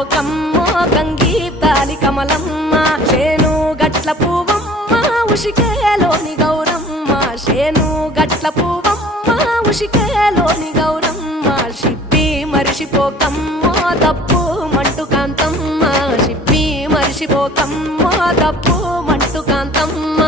మరిచిపోకమ్మో గంగీతాలి కమలమ్మ శేను గట్ల పువ్వమ్మ ఉషికేలోని గౌరమ్మ శేను గట్ల పువ్వమ్మ ఉషికేలోని గౌరమ్మ షిప్పి మరిచిపోకమ్మో తప్పు మంటు కాంతమ్మ షిప్పి మరిచిపోకమ్మో తప్పు మంటు కాంతమ్మ